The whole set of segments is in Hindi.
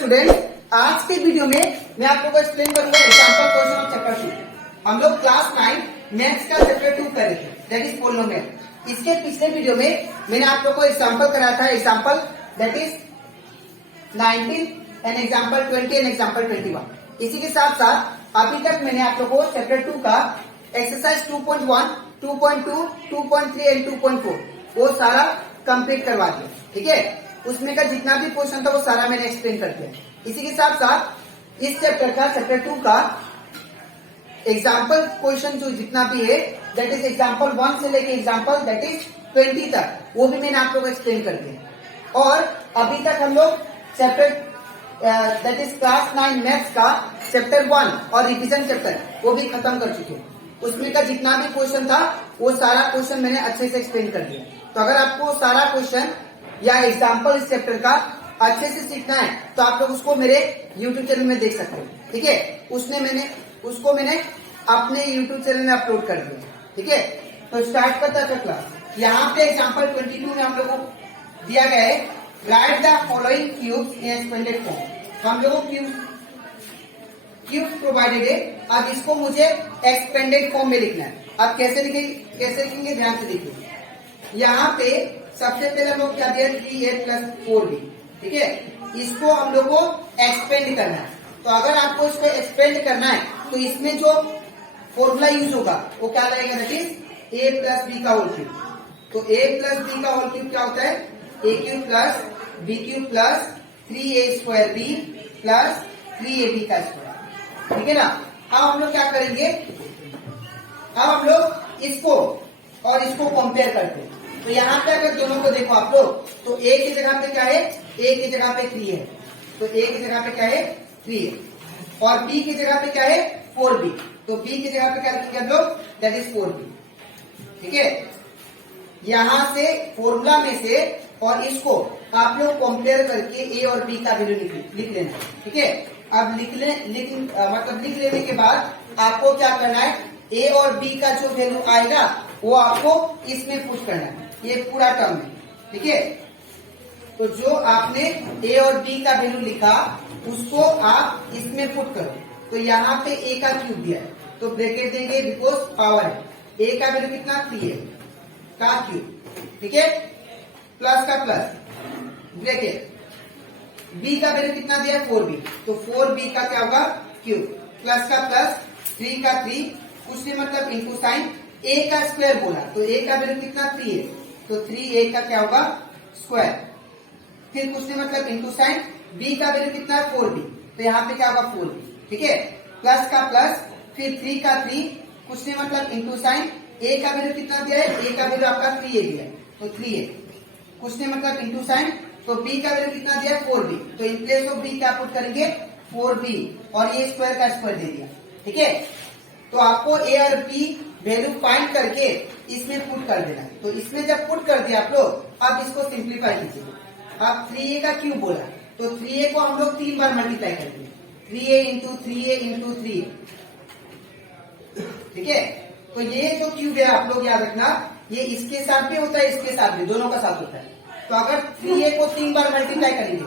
स्टूडेंट, आज के वीडियो में मैं आप लोगों को एक्सप्लेन करूंगा एग्जांपल क्वेश्चन ऑफ चैप्टर 2। हम लोग क्लास 9 मैथ्स का चैप्टर 2 कर रहे थे, दैट इज पॉलिनोमियल। इसके पिछले वीडियो में मैंने आप लोगों को एग्जांपल कराया था, example that is 19 and example 20 and example 21। इसी के साथ साथ अभी तक मैंने आप लोगों को चैप्टर 2 का एक्सरसाइज 2.1, 2.2, 2.3 एंड 2.4 वो सारा कंप्लीट करवा दिया। ठीक है, उसमें का जितना भी क्वेश्चन था वो सारा मैंने एक्सप्लेन कर दिया। इसी के साथ साथ इस चैप्टर का चैप्टर 2 का एग्जाम्पल क्वेश्चन जो जितना भी है दैट इज एग्जाम्पल 1 से लेके एग्जाम्पल दैट इज 20 तक वो भी मैंने आप लोग को एक्सप्लेन कर दिया। और अभी तक हम लोग chapter that is class 9 maths का चैप्टर 1 और रिविजन चैप्टर वो भी खत्म कर चुके हैं। उसमें का जितना भी क्वेश्चन था वो सारा क्वेश्चन मैंने अच्छे से एक्सप्लेन कर दिया। तो अगर आपको सारा क्वेश्चन या एग्जाम्पल इस चैप्टर का अच्छे से सीखना है तो आप लोग उसको मेरे YouTube चैनल में देख सकते हो। ठीक है, उसको मैंने अपने YouTube चैनल में अपलोड कर दिया। ठीक है, तो स्टार्ट करता है क्लास। यहाँ पे एग्जाम्पल 22 में हम लोग को दिया गया है right the following cubes in expanded form. हम लोग को क्यूब्स प्रोवाइडेड है, अब इसको मुझे एक्सपेंडेड फॉर्म में लिखना है। अब कैसे लिखेंगे ध्यान से देखिए। यहाँ पे सबसे पहले हम लोग क्या दिया 3a + 4b। ठीक है, इसको हम लोग को एक्सपेंड करना है। तो अगर आपको इसको एक्सपेंड करना है तो इसमें जो फॉर्मूला यूज होगा वो क्या लगेगा, दैट इज a + b का होल क्यूब। तो a + b का होल क्यूब क्या होता है, a³ + b³ + 3a² b + 3ab का स्क्वायर। ठीक है ना। अब हम लोग क्या करेंगे, अब हम लोग इसको और इसको कंपेयर करते हैं। तो यहाँ पे अगर दोनों को देखो आप लोग तो a की जगह पे क्या है, a की जगह पे 3 है, तो a की जगह पे क्या है 3 है, और b की जगह पे क्या है 4b, तो b की जगह पे क्या लिखेंगे हम लोग, दैट इज 4b। ठीक है, यहाँ से फॉर्मूला में से और इसको आप लोग कंपेयर करके a और b का वैल्यू लिख लेना। ठीक है, अब लिख लेने के बाद आपको क्या करना है, a और b का जो वैल्यू आएगा वो आपको इसमें पुट करना है, ये पूरा टर्म है। ठीक है, तो जो आपने a और b का वैल्यू लिखा उसको आप इसमें पुट करो। तो यहाँ पे a का क्यूब दिया है तो ब्रैकेट देंगे बिकॉज पावर है, a का वैल्यू कितना 3 है का क्यूब। ठीक है, प्लस का प्लस ब्रैकेट, b का वैल्यू कितना दिया 4b, तो 4b का क्या होगा क्यूब, प्लस का प्लस 3 का 3, कुछ नहीं मतलब इनटू साइन a का स्क्वायर बोला तो a का वैल्यू कितना 3 है, तो 3a का क्या होगा स्क्वायर, फिर कुछ नहीं मतलब इनटू साइन b का वैल्यू कितना है 4b, तो यहाँ पे क्या होगा 4b। ठीक है, प्लस का प्लस फिर 3 का 3, कुछ नहीं मतलब इनटू साइन a का वैल्यू कितना दिया है, a का वैल्यू आपका 3a दिया है तो 3a, कुछ नहीं मतलब इनटू साइन, तो b का वैल्यू कितना दिया है 4b, तो इन प्लेस ऑफ b क्या पुट करेंगे 4b और ये स्क्वायर का स्क्वायर दे दिया। ठीक है, तो आपको a और b वैल्यू फाइंड करके इसमें पुट कर देना। तो इसमें जब पुट कर दिया आप लोग, अब इसको सिंप्लीफाई कीजिए। अब 3a का क्यूब बोला तो 3a को हम लोग 3 बार मल्टीप्लाई करेंगे, 3a into 3a into 3a। ठीक है, तो ये जो क्यूब है आप लोग याद रखना, ये इसके साथ भी होता है इसके साथ भी, दोनों का साथ होता है। तो अगर 3a को 3 बार मल्टीप्लाई करेंगे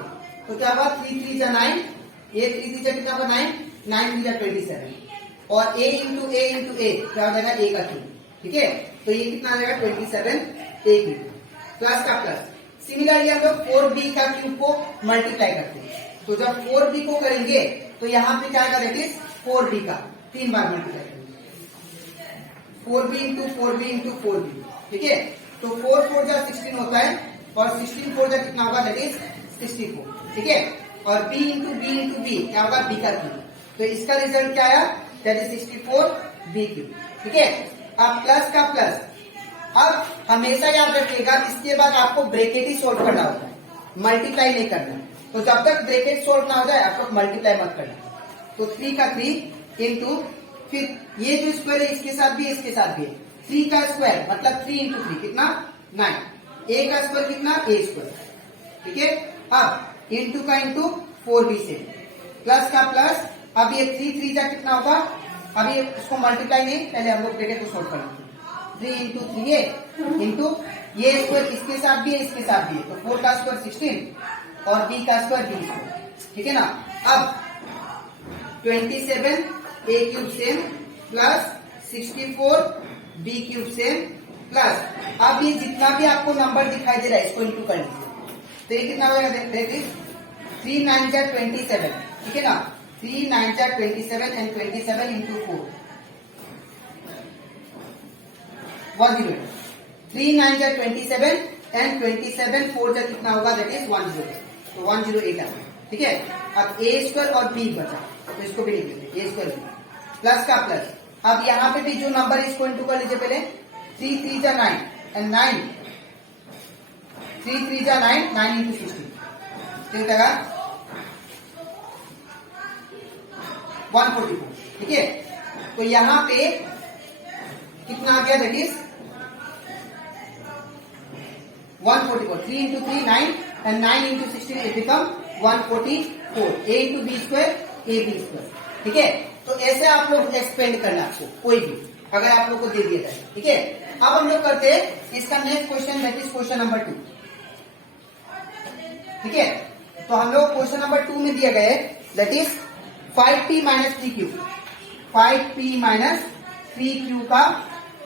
तो क्या होगा 3 3 जा 9, ये 3 3 जा कितना होगा 9, 9 3 जा 27, और a इंटू a क्या हो जाएगा a का क्यूब। ठीक है, तो ये कितना आ जाएगा 27 a क्यूब, प्लस का प्लस। सिमिलरली हम लोग 4b का क्यूब को मल्टीप्लाई करते हैं, तो जब 4b को करेंगे तो यहाँ पे क्या आएगा, दैट इज 4b का 3 बार मल्टीप्लाई करेंगे, 4b into 4b into 4b। ठीक है, तो 4 4 जा 16 होता है और 16 4 जा कितना होगा, दैट इज 64। ठीक है, और b इंटू b क्या होगा b का क्यूब, तो इसका रिजल्ट क्या आया, दैट इज 64 b क्यूब। ठीक है, अब प्लस का प्लस, अब हमेशा याद रखिएगा इसके बाद आपको ब्रैकेट ही सोल्व करना होता है, मल्टीप्लाई नहीं करना। तो जब तक ब्रैकेट सोल्व ना हो जाए आप लोग मल्टीप्लाई मत करना। तो 3 का 3 इंटू, फिर ये जो स्क्वायर है इसके साथ भी इसके साथ भी है, 3 का स्क्वायर मतलब 3 इंटू 3 कितना 9, a का स्क्वायर कितना a स्क्वायर। ठीक है, अब इंटू का इंटू 4b से प्लस का प्लस, अब ये 3 3 जा कितना होगा, अभी इसको मल्टीप्लाई नहीं, पहले हम लोग ब्रैकेट को सोल्व करेंगे। 3 इंटू 3a इंटू ये स्क्वायर इसके साथ भी है इसके साथ भी है, तो 4 का स्क्वायर 16 और b का स्क्वायर b स्क्वायर। ठीक है ना। अब 27 a cube same plus 64 b cube same plus, अब ये जितना भी आपको नंबर दिखाई दे रहा है इसको इंटू कर लीजिए, तो ये कितना हो जाएगा, देखिए 3 9 जा 27, ठीक है ना, 3 9 जा 27 एंड 27 इंटू 4 108, 3 9 जा 27 एंड 27 4 जा कितना होगा, दैट इज 108, तो 108 आ गया, ठीक है। अब ए स्क्वायर और बी बचा, तो इसको भी लिख देते ए स्क्वायर बी प्लस का प्लस, अब यहाँ पे भी जो नंबर है इसको इंटू कर लीजिए पहले, 3 3 जा 9 एंड 9 3 3 जा 9 9 इंटू 16, ठीक है 144, ठीक है। तो यहाँ पे कितना आ गया, that is 144, 3 into 3 9 and 9 into 16 it become 144, a into B square A B square, ठीक है। तो ऐसे आप लोग एक्सपेंड करना आपको कोई भी अगर आप लोग को दे दिया जाए, ठीक है। अब हम लोग करते हैं इसका next question, that is question number 2, ठीक है। तो हम लोग क्वेश्चन नंबर 2 में दिया गया है, that is 5p minus 3q, 5p minus 3q का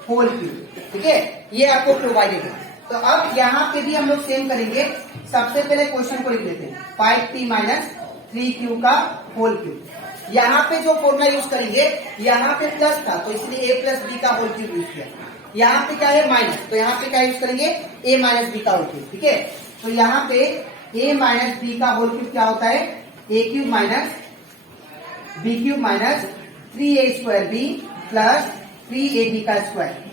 होल क्यूब, ठीक है, ये आपको प्रोवाइडेड है। तो अब यहाँ पे भी हम लोग सेम करेंगे, सबसे पहले क्वेश्चन को लिख लेते हैं, 5p माइनस 3q का होल क्यूब। यहाँ पे जो फॉर्मूला यूज करेंगे, यहाँ पे प्लस था तो इसलिए a प्लस बी का होल क्यूब यूज किया, यहाँ पे क्या है माइनस, तो यहाँ पे क्या यूज करेंगे, a माइनस बी का होल क्यूब, ठीक है। तो यहाँ पे a माइनस बी का होल क्यूब क्या होता है, a cube minus B cube minus 3a square B plus 3ab का स्क्वायर,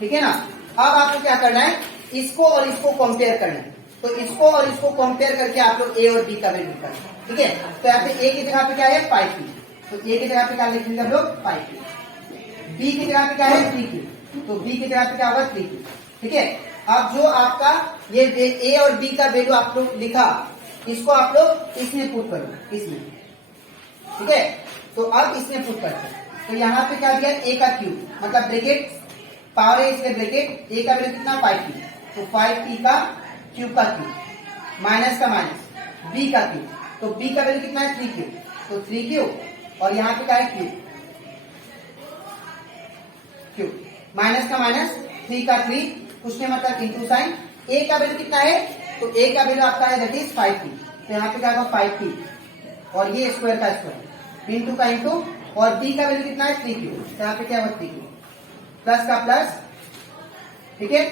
ठीक है ना। अब आपको क्या करना है, इसको और इसको कंपेयर करना है, तो इसको और इसको कंपेयर करके आप लोग a और b का वैल्यू निकालें, ठीक है। तो यहाँ पे a की जगह पे क्या है 5p, तो a की जगह पे क्या लिखेंगे हम लोग 5p, b की जगह पे क्या है 3q, तो b की जगह पे क्या होगा 3q, ठीक है। अब जो आपका ये a और b का वैल्यू आप लोग लिखा, इसको आप लोग इसमें पुट करो, इसमें, ठीक है। तो अब इसमें पुट करते हैं, तो यहाँ पे क्या दिया, a का क्यूब मतलब ब्रैकेट पावर है इसलिए ब्रैकेट, a का वैल्यू कितना 5p, तो 5p का क्यूब माइनस का माइनस b का क्यूब, तो b का वैल्यू कितना है 3q, तो 3q और यहाँ पे क्या है क्यूब माइनस का माइनस 3 का 3 उसने मतलब इंटू साइन, a का वैल्यू कितना है, तो a का वैल्यू आपका है दैट इज 5p, तो यहाँ पे क्या होगा 5p और ये स्क्वायर का स्क्वायर इंटू का इंटू, और b का वैल्यू कितना है 3q, तो यहाँ पे क्या होगा 3q प्लस का प्लस, ठीक है।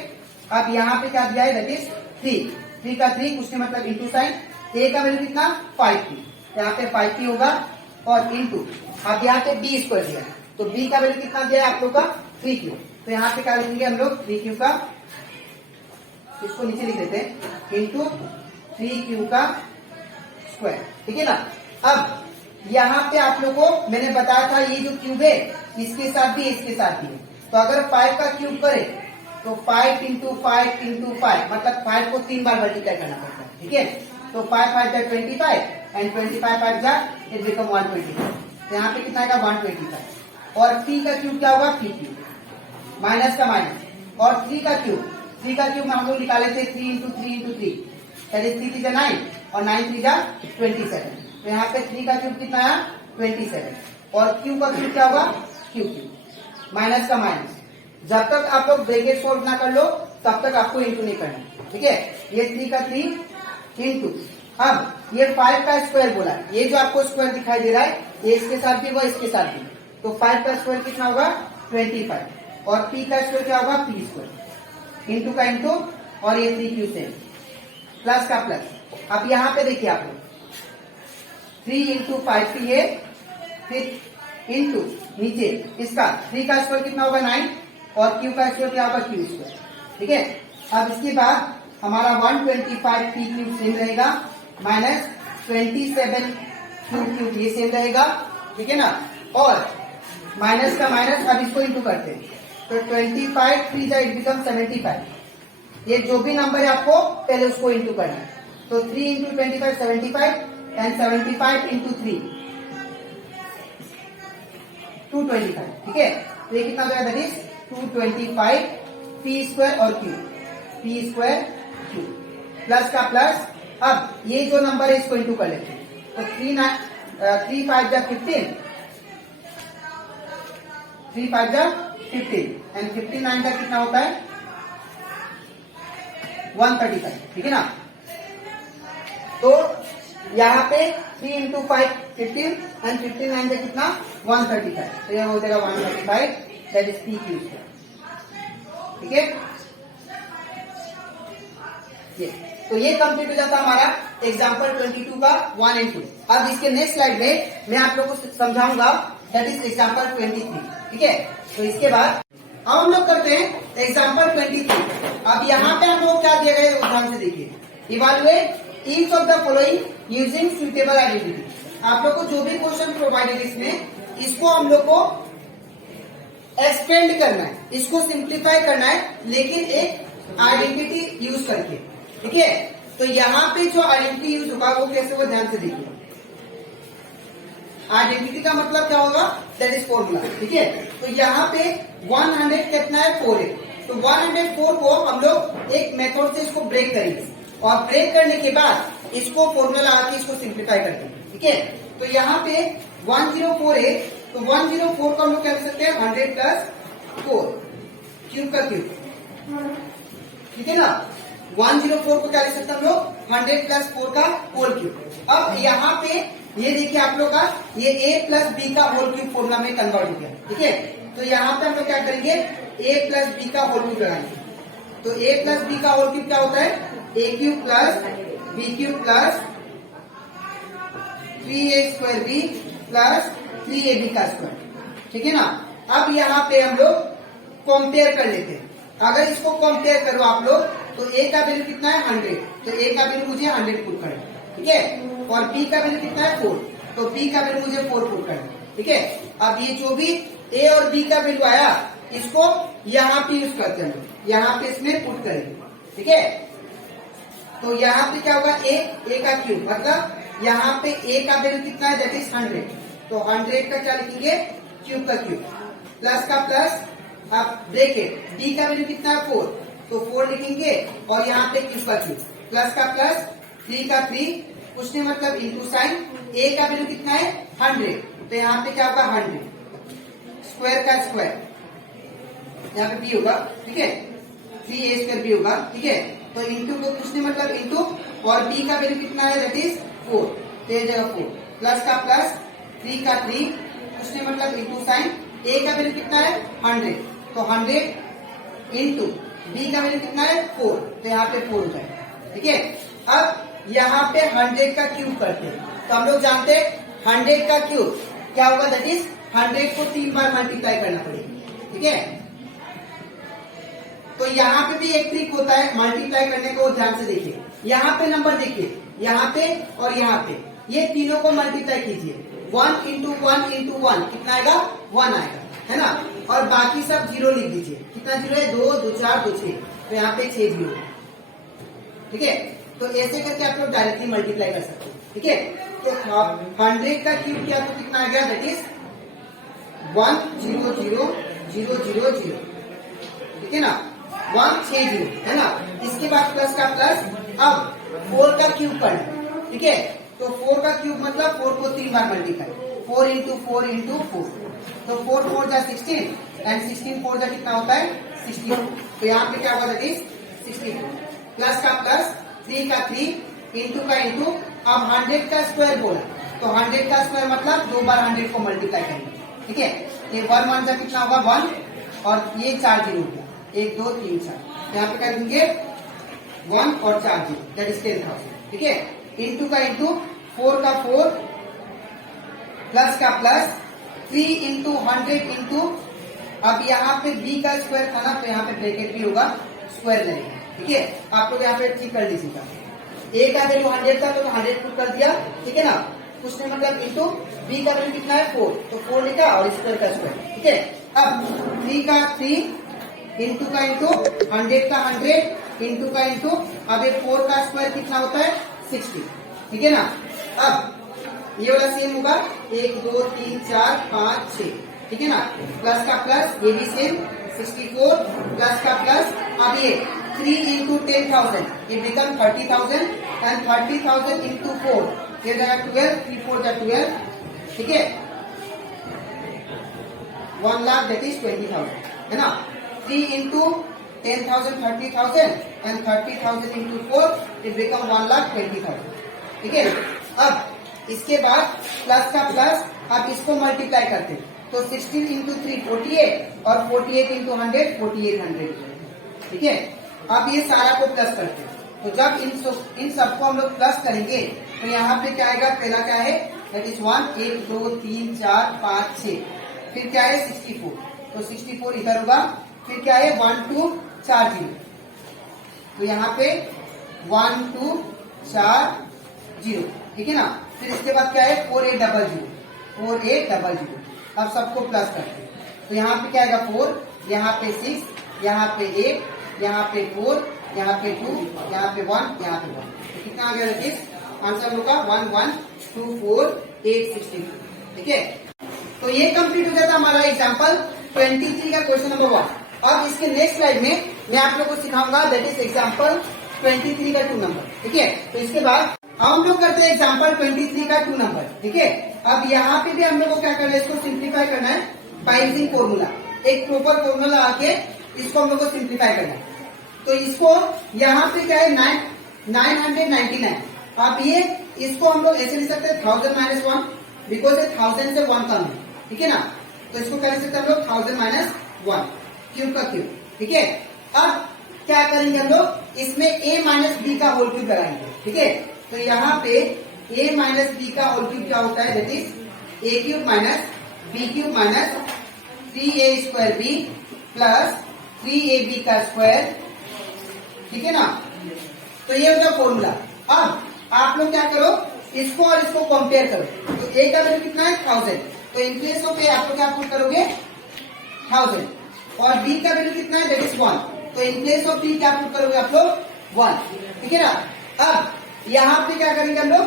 अब यहाँ पे क्या दिया है दैट इज 3 का 3 उसने मतलब इंटू साइन, a का वैल्यू कितना 5p, यहाँ पे 5p होगा और इंटू, अब यहाँ पे b स्क्वायर दिया, तो b का वैल्यू कितना दिया है आप लोग का 3q, तो यहाँ पे क्या लिखेंगे हम लोग 3q का, इसको नीचे लिख देते हैं इंटू 3q का स्क्वायर, ठीक है ना। अब यहाँ पे आप लोग को मैंने बताया था ये जो क्यूब है इसके साथ भी इसके साथ भी है, तो अगर 5 का क्यूब करे तो 5 इंटू 5 इंटू 5 मतलब 5 को 3 बार मल्टीप्लाई करना पड़ता है, ठीक है। तो 5 5 जा 25 एंड 25 5 जा इट बिकम 125, तो यहाँ पे कितना आएगा 125, और 3 का क्यूब क्या होगा 3q माइनस का माइनस, और 3 का क्यूब में हम लोग निकाले थे 3 इंटू 3 इंटू 3, पहले 3 3 जा 9 और 9 3 जा 27, तो यहाँ पे 3 का क्यूब कितना आया 27, और क्यू का क्यूब क्या होगा क्यूब माइनस का माइनस, जब तक आप लोग ब्रैकेट सोल्व ना कर लो तब तक आपको इंटू नहीं करना, ठीक है। ये 3 का 3 इंटू, अब ये 5 का स्क्वायर बोला, ये जो आपको स्क्वायर दिखाई दे रहा है ये इसके साथ भी वो इसके साथ भी, तो 5 का स्क्वायर कितना होगा 25, और p का स्क्वायर क्या होगा p स्क्वायर इंटू का इंटू, और ये 3q से प्लस का प्लस। अब यहाँ पे देखिए आप लोग 3 इंटू 5p है, फिर इंटू नीचे इसका 3 का स्क्वायर कितना होगा 9, और q का स्क्वायर क्या होगा q स्क्वायर, ठीक है। अब इसके बाद हमारा 125 p क्यूब सेम रहेगा माइनस 27 क्यूब ये सेम रहेगा, ठीक है ना, और माइनस का माइनस, अब इसको इंटू करते हैं तो 25 3 जा इट बिकम 75, ये जो भी नंबर है आपको पहले उसको इंटू करना है, तो 3 इंटू 25 75 एंड 75 इंटू 3 225, ठीक है। तो ये कितना होगा दैट इज 225 p स्क्वायर और q, p square q plus का प्लस, अब ये जो नंबर है इसको इंटू कर लेते हैं, तो 3 5 जा 15, 3 5 जा 15 एंड 59 का कितना होता है 135, ठीक है ना। तो यहाँ पे 3 इंटू 5 15 एंड 59 का कितना 135, तो यह हो जाएगा 135, that is P Q square, ठीक है। तो ये कंप्लीट हो जाता हमारा एग्जाम्पल 22 का 1 एंड 2। अब इसके नेक्स्ट स्लाइड में मैं आप लोगों को समझाऊंगा दैट इज एग्जाम्पल 23, ठीक है। तो इसके बाद अब हम लोग करते हैं एग्जाम्पल 23। अब यहाँ पे हम लोग क्या दिया गया ध्यान से देखिए, evaluate each of the following using suitable identity. आप लोग को जो भी क्वेश्चन प्रोवाइडेड इसमें, इसको हम लोग को एक्सटेंड करना है, इसको सिंप्लीफाई करना है, लेकिन एक आइडेंटिटी यूज करके, ठीक है। तो यहाँ पे जो आइडेंटिटी यूज होगा वो कैसे होगा ध्यान से देखिए। आइडेंटिटी का मतलब क्या होगा, दैट इज फॉर्मूला, ठीक है। तो यहाँ पे 100 कितना है 4 है, तो 104 को हम लोग एक मेथड से इसको ब्रेक करेंगे और ब्रेक करने के बाद इसको फॉर्मूला लगा के इसको सिंप्लीफाई करते हैं, ठीक है। तो यहाँ पे 104 है, तो 104 को हम लोग क्या कर सकते हैं 100 प्लस 4 क्यूब का क्यूब, ठीक है ना। 104 को क्या लिख सकते हैं हम लोग 100 प्लस 4 का होल क्यूब। अब यहाँ पे ये देखिए आप लोग का ये a प्लस बी का होल क्यूब फॉर्मूला में कन्वर्ट हो गया, ठीक है। तो यहाँ पे हम लोग क्या करेंगे a प्लस बी का होल क्यूब लगाएंगे। तो a प्लस बी का होल क्यूब क्या होता है a cube plus B cube plus 3a square B plus 3ab का स्क्वायर, ठीक है ना। अब यहाँ पे हम लोग कंपेयर कर लेते हैं। अगर इसको कंपेयर करो आप लोग तो a का वैल्यू कितना है 100, तो a का वैल्यू मुझे 100 पुट करना, ठीक है। और b का वैल्यू कितना है 4, तो b का वैल्यू मुझे 4 पुट करना, ठीक है। अब ये जो भी a और b का वैल्यू आया इसको यहाँ पे यूज करते हैं, यहाँ पे इसमें पुट करेंगे, ठीक है। तो यहाँ पे क्या होगा a का क्यूब, मतलब यहाँ पे a का वैल्यू कितना है दैट इज 100, तो 100 का क्या लिखेंगे क्यूब का क्यूब, प्लस का प्लस, आप ब्रैकेट b का वैल्यू कितना है 4, तो 4 लिखेंगे और यहाँ पे क्यूब का क्यूब, प्लस का प्लस 3 का 3, कुछ नहीं मतलब इंटू साइन, a का वैल्यू कितना है 100, तो यहाँ पे क्या होगा 100 स्क्वायर का स्क्वायर, यहाँ पे b होगा, ठीक है, 3a स्क्वायर b होगा, ठीक है। तो इंटू को कुछ नहीं मतलब इंटू, और b का वैल्यू कितना है दैट इज 4, तो ये जगह 4, प्लस का प्लस 3 का 3, कुछ नहीं मतलब इंटू साइन, a का वैल्यू कितना है 100, तो 100 इंटू b का वैल्यू कितना है 4, तो यहाँ पे 4 हो जाएगा, ठीक है। अब यहाँ पे 100 का क्यूब करते हैं, तो हम लोग जानते हैं 100 का क्यूब क्या होगा दैट इज 100 को 3 बार मल्टीप्लाई करना पड़ेगा, ठीक है। तो यहाँ पे भी एक ट्रिक होता है मल्टीप्लाई करने को, ध्यान से देखिए। यहाँ पे नंबर देखिए, यहाँ पे और यहाँ पे, ये तीनों को मल्टीप्लाई कीजिए, 1 इंटू 1 इंटू 1 कितना आएगा 1 आएगा, है ना। और बाकी सब 0 लिख दीजिए, कितना 0 है 2 2 4 2 6, तो यहाँ पे 6 0, ठीक है। तो ऐसे करके आप लोग डायरेक्टली मल्टीप्लाई कर सकते हैं, ठीक है। तो 100 का क्यूब किया तो कितना आ गया दैट इज 1 0 0 0 0 0, ठीक है ना, 160, है ना। इसके बाद प्लस का प्लस, अब 4 का क्यूब करना, ठीक है। तो 4 का क्यूब मतलब 4 को 3 बार मल्टीप्लाई, 4 इंटू 4 इंटू 4, तो 4 4 जा 16 एंड 16 4 जा कितना होता है 64, तो यहाँ पे क्या होगा दैट इज 64, प्लस का प्लस 3 का 3 इंटू का इंटू, अब 100 का स्क्वायर बोला, तो 100 का स्क्वायर मतलब 2 बार 100 को मल्टीप्लाई करेंगे, ठीक है। ये 1 1 जा कितना होगा 1, और ये 4 0 हो गया, 1 2 3 4, यहाँ पे कर देंगे 1 और 4 0, दैट इज 10,000, ठीक है। इंटू का इंटू, 4 का 4, प्लस का प्लस 3 इंटू 100 इंटू, अब यहाँ पे b का स्क्वायर था ना, तो यहाँ पे ब्रैकेट भी होगा, स्क्वायर लगेगा, ठीक है। आप लोग यहाँ पे ठीक कर लीजिएगा, a का वैल्यू 100 था तो 100 पुट कर दिया, ठीक है ना, कुछ नहीं मतलब इंटू b का वैल्यू कितना है 4, तो 4 लिखा और स्क्वायर का स्क्वायर, ठीक है। अब 3 का 3 इंटू का इंटू, 100 का 100 इंटू का इंटू, अब ये 4 का स्क्वायर कितना होता है 60, ठीक है ना। अब ये वाला सेम होगा 1 2 3 4 5 6, ठीक है ना, प्लस का प्लस, ये भी सेम 64, प्लस का प्लस, अब ये 3 इंटू 10,000 ये बिकम 30,000 एंड 30,000 इंटू 4 ये जाएगा 12, 3 4 जा 12, ठीक है, 1 लाख दैट इज 20,000, है ना। 3 into 10,000 30,000 and 30,000 into 4 it become 1,20,000, ठीक है। अब इसके बाद प्लस का प्लस, आप इसको मल्टीप्लाई करते हैं तो 16 इंटू 3 48 और 48 इंटू 100 4800, ठीक है। अब ये सारा को प्लस करते हैं तो जब इन सबको हम लोग प्लस करेंगे तो यहाँ पे क्या आएगा, पहला क्या है दैट इज 1 1 2 3 4 5 6, फिर क्या है 64, तो 64 इधर होगा, फिर क्या है 1 2 4 0, तो यहाँ पे 1 2 4 0, ठीक है ना। फिर इसके बाद क्या है 4800, अब सबको प्लस करते हैं तो यहाँ पे क्या आएगा 4, यहाँ पे 6, यहाँ पे 8, यहाँ पे 4, यहाँ पे 2, यहाँ पे 1, यहाँ पे 1, तो कितना आ गया देखिए आंसर होगा 1 1 2 4 8 16, ठीक है। तो ये कंप्लीट हो जाता हमारा एग्जाम्पल 23 का क्वेश्चन नंबर 1। अब इसके नेक्स्ट स्लाइड में मैं आप लोगों को सिखाऊंगा दैट इज एग्जाम्पल 23 का 2 नंबर, ठीक है। तो इसके बाद हम लोग करते हैं एग्जाम्पल 23 का 2 नंबर, ठीक है। अब यहाँ पे भी हम लोग को क्या करना है, इसको सिंप्लीफाई करना है बाय यूजिंग फॉर्मूला, एक प्रॉपर फॉर्मूला आके इसको हम लोग को सिंप्लीफाई करना है। तो इसको यहाँ पे क्या है 999, अब ये इसको हम लोग ऐसे लिख सकते हैं 1000 माइनस 1, बिकॉज 1000 से 1 कम है, ठीक है ना। तो इसको क्या लिख सकते हैं हम लोग 1000 माइनस 1, क्यूब का क्यूब, ठीक है। अब क्या करेंगे हम लोग, इसमें a माइनस बी का होल क्यूब लगाएंगे, ठीक है। तो यहाँ पे a माइनस बी का होल क्यूब क्या होता है, that is a cube minus b cube minus 3a square b plus 3ab का स्क्वायर, ठीक है ना। तो ये होगा फॉर्मूला। अब आप लोग क्या करो, इसको और इसको कंपेयर करो, तो a का वैल्यू कितना है 1000, तो इन प्लेस ऑफ a आप लोग क्या पुट करोगे 1000, और b का वैल्यू कितना है दैट इज 1, तो इन प्लेस ऑफ b क्या पुट करोगे आप लोग 1, ठीक है ना। अब यहाँ पे क्या करेंगे हम लोग,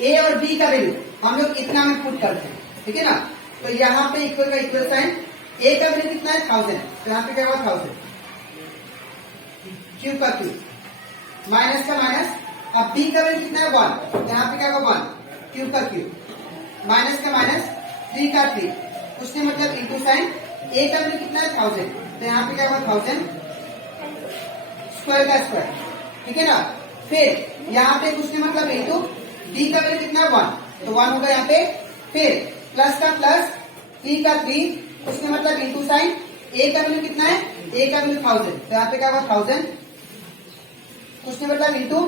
a और b का वैल्यू हम लोग इतना में पुट करते हैं, ठीक है ना। तो यहाँ पे इक्वल का इक्वल साइन, a का वैल्यू कितना है 1000, तो यहाँ पे क्या होगा 1000, क्यूब का क्यूब माइनस का माइनस, अब b का वैल्यू कितना है 1, तो यहाँ पे क्या होगा 1, क्यूब का क्यूब माइनस का माइनस 3 का 3, उसने मतलब इंटू साइन, a का वैल्यू कितना है 1000, तो यहाँ पे क्या होगा 1000 स्क्वायर का स्क्वायर, ठीक है ना। फिर यहाँ पे उसने मतलब इंटू b का वैल्यू कितना है 1, तो 1 होगा यहाँ पे, फिर प्लस का प्लस 3 का 3, उसने मतलब इंटू साइन, a का वैल्यू कितना है, a का वैल्यू 1000, तो यहाँ पे क्या होगा 1000, उसने मतलब इंटू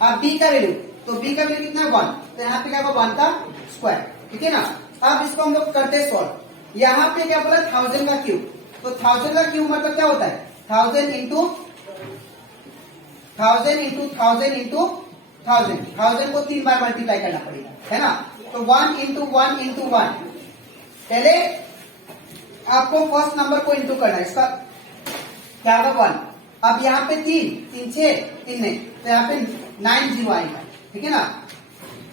अब b का वैल्यू, तो b का वैल्यू कितना है 1, तो यहाँ पे क्या होगा 1 का स्क्वायर, ठीक है ना। अब इसको हम लोग करते हैं सॉल्व, यहाँ पे क्या बोला 1000 का क्यूब, तो 1000 का क्यूब मतलब क्या होता है 1000 इंटू 1000 इंटू 1000 इंटू 1000 को 3 बार मल्टीप्लाई करना पड़ेगा, है ना। तो 1 इंटू 1 इंटू 1, पहले आपको फर्स्ट नंबर को इंटू करना है, इसका क्या होगा 1, अब यहाँ पे 3 6 3 नहीं, तो यहाँ पे 90 आएगा, ठीक है ना,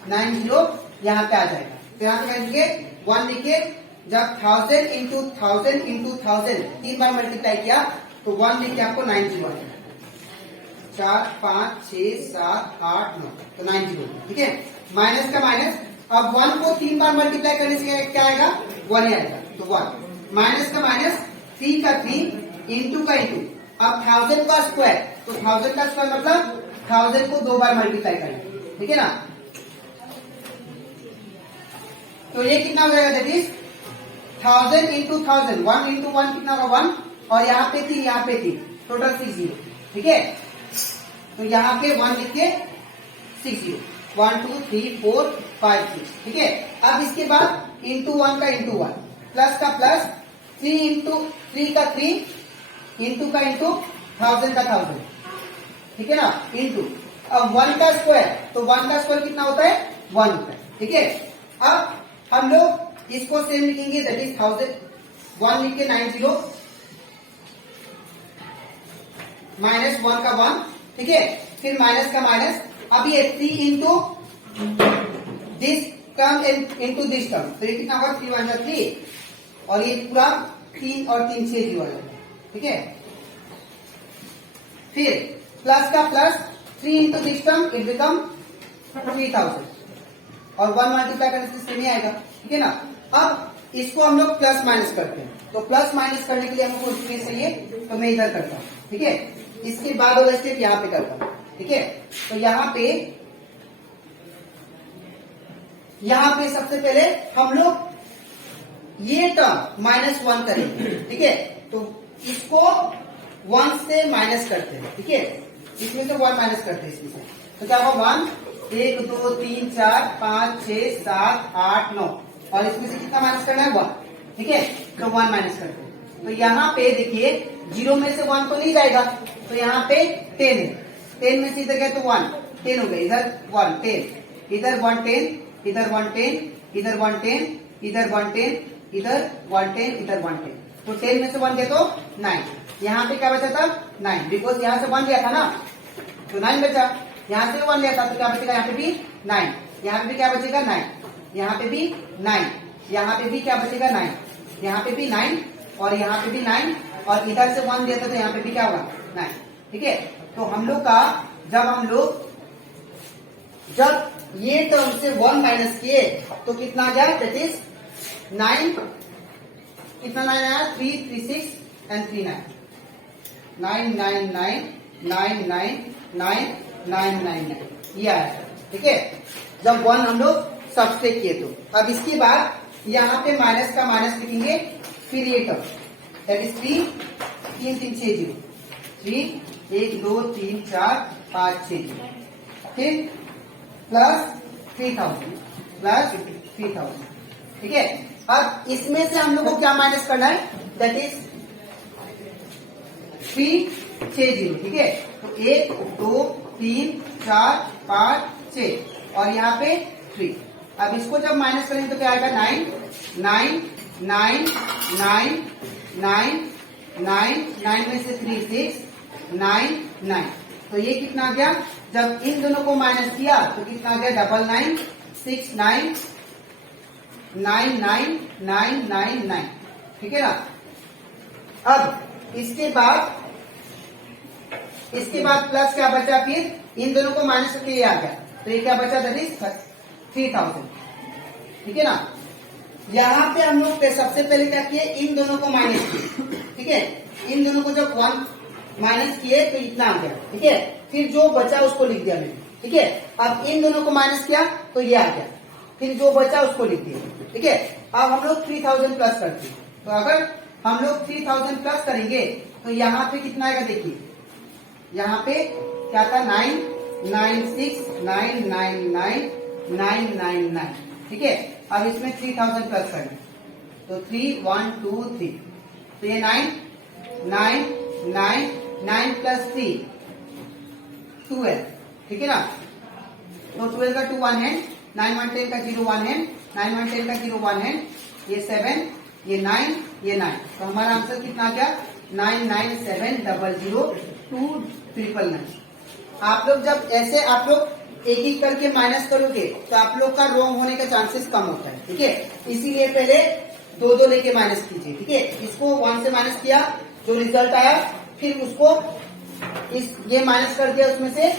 90 यहाँ पे आ जाएगा, तो यहाँ पे क्या लिखिए 1 लिखिए, जब 1000 इंटू 1000 इंटू 1000 3 बार मल्टीप्लाई किया तो 1 लिखिए आपको 90 आएगा, 4 5 6 7 8 9, तो 90, ठीक है। माइनस का माइनस, अब 1 को 3 बार मल्टीप्लाई करने से क्या आएगा 1 ही आएगा, तो 1 माइनस का माइनस 3 का 3 इंटू का इंटू, अब 1000 का स्क्वायर, तो 1000 का स्क्वायर मतलब 1000 को 2 बार मल्टीप्लाई करेंगे, ठीक है ना। तो ये कितना हो जाएगा दैट इज 1000 इंटू 1000, 1 इंटू 1 कितना होगा 1, और यहाँ पे 3 यहाँ पे 3, टोटल 60, ठीक है। तो यहाँ पे 1 लिख के 60, 1 2 3 4 5 6, ठीक है। अब इसके बाद इंटू 1 का इंटू 1, प्लस का प्लस, 3 इंटू 3 का 3, इंटू का इंटू 1000 का 1000, ठीक है ना, इंटू अब 1 का स्क्वायर, तो 1 का स्क्वायर कितना होता है 1 होता है, ठीक है। अब हम लोग इसको सेम लिखेंगे दैट इज 1000, 1 लिख के 90 माइनस 1 का 1, ठीक है, फिर माइनस का माइनस, अब ये 3 into this term into this term, तो ये कितना होगा 3 1 जा 3, और ये पूरा 3 और 3 6 0 आ जाएगा, ठीक है। फिर प्लस का plus 3 into this term it become 3000 और 1 मल्टीप्लाई करने से सेम ही आएगा, ठीक है ना। अब इसको हम लोग प्लस माइनस करते हैं, तो प्लस माइनस करने के लिए हमको स्पेस चाहिए, तो मैं इधर करता हूँ, ठीक है। इसके बाद वाला स्टेप यहाँ पे करता हूँ, ठीक है। तो यहाँ पे सबसे पहले हम लोग ये टर्म -1 करेंगे, ठीक है। तो इसको 1 से माइनस करते हैं, ठीक है। इसमें से 1 माइनस करते हैं इसमें से, तो क्या होगा 1 1 2 3 4 5 6 7 8 9 और इसमें से कितना माइनस करना है 1, ठीक है। तो 1 माइनस करते हैं। तो यहाँ पे देखिए 0 में से 1 तो नहीं जाएगा, तो यहाँ पे 10 है, 10 में से इधर गया तो 1 10 हो गया, इधर 1 10 इधर 1 10 इधर 1 10 इधर 1 10 इधर 1 10 इधर 1 10 इधर 1 10, तो 10 में से 1 गया तो 9। यहाँ पे क्या बचा था 9, बिकॉज यहाँ से 1 लिया था ना, तो 9 बचा। यहाँ से 1 लिया था तो क्या बचेगा, यहाँ पे भी 9, यहाँ पे भी क्या बचेगा 9, यहाँ पे भी 9, यहाँ पे भी क्या बचेगा 9, यहाँ पे भी 9 और यहाँ पे भी 9 और इधर से 1 दिया था तो यहाँ पे भी क्या होगा 9, ठीक है। तो हम लोग का जब ये टर्म से 1 माइनस किए तो कितना आ गया, दैट इज 9, कितना 9 आया 3 3 6 एंड 3 9 9 9 9 9 9 9 9 9 9 ये आया, ठीक है। जब 1 हम लोग सब्सट्रैक्ट किए तो अब इसके बाद यहाँ पे माइनस का माइनस लिखेंगे, फिर ये टर्म दैट इज 3 3 3 6 0 3 1 2 3 4 5 6 0, फिर प्लस 3000, ठीक है। अब इसमें से हम लोग को क्या माइनस करना है, दैट इज 3 6 0, ठीक है। तो 1 2 3 4 5 6 और यहाँ पे 3। अब इसको जब माइनस करेंगे तो क्या आएगा 9 9 9 9 9 9 9 में से 3 6 9 9, तो ये कितना आ गया, जब इन दोनों को माइनस किया तो कितना आ गया 99 6 9 9 9 9 9 9, ठीक है ना। अब इसके बाद प्लस क्या बचा, फिर इन दोनों को माइनस करके ये आ गया, तो ये क्या बचा, दैट इज 3000, ठीक है ना। यहाँ पे हम लोग सबसे पहले क्या किए, इन दोनों को माइनस किए, ठीक है। इन दोनों को जब 1 माइनस किए तो इतना आ गया, ठीक है। फिर जो बचा उसको लिख दिया मैंने, ठीक है। अब इन दोनों को माइनस किया तो ये आ गया, फिर जो बचा उसको लिख दिया, ठीक है। अब हम लोग 3000 प्लस करते हैं, तो अगर हम लोग 3000 प्लस करेंगे तो यहाँ पे कितना आएगा, देखिए यहाँ पे क्या था 9 9 6 9 9 9 9 9 9, ठीक है। अब इसमें 3000 प्लस करेंगे तो 3 1 2 3, तो ये 9 9 9 9 प्लस 3 12, ठीक है ना। तो 12 का 2 1 हैंड, 9 1 10 का 0 1 हैंड, 9 1 10 का 0 1 हैंड, ये 7 ये 9 ये 9, तो हमारा आंसर कितना आ गया 99700 2 999। आप लोग जब ऐसे आप लोग एक एक करके माइनस करोगे तो आप लोग का रॉन्ग होने का चांसेस कम होता है, ठीक है। इसीलिए पहले 2 लेके माइनस कीजिए, ठीक है। इसको 1 से माइनस किया, जो रिजल्ट आया फिर उसको ये माइनस कर दिया उसमें से,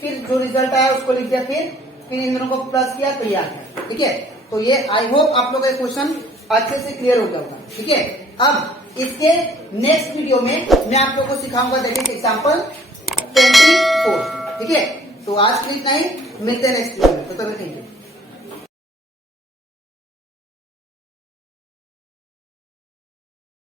फिर जो रिजल्ट आया उसको लिख दिया, फिर इन दोनों को प्लस किया तो ये आ गया, ठीक है। तो ये आई होप आप लोग का क्वेश्चन अच्छे से क्लियर हो गया होगा, ठीक है। अब इसके नेक्स्ट वीडियो में मैं आप लोग को सिखाऊंगा, दैट इज एग्जाम्पल 24, ठीक है। तो आज के लिए इतना ही, मिलते हैं नेक्स्ट वीडियो में, तो तब तक